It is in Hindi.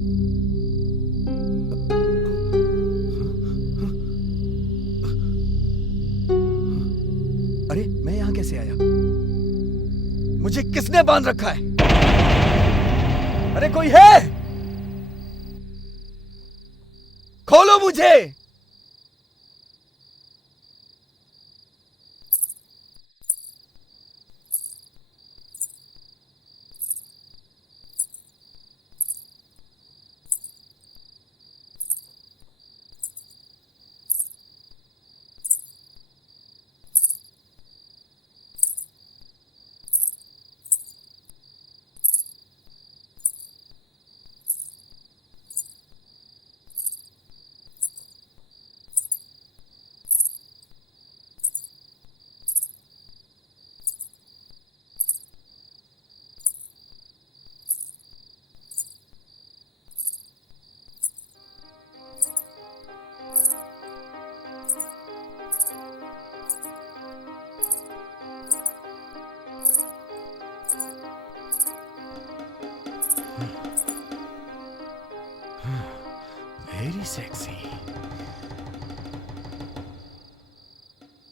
अरे मैं यहां कैसे आया? मुझे किसने बांध रखा है? अरे कोई है? खोलो मुझे। Very sexy.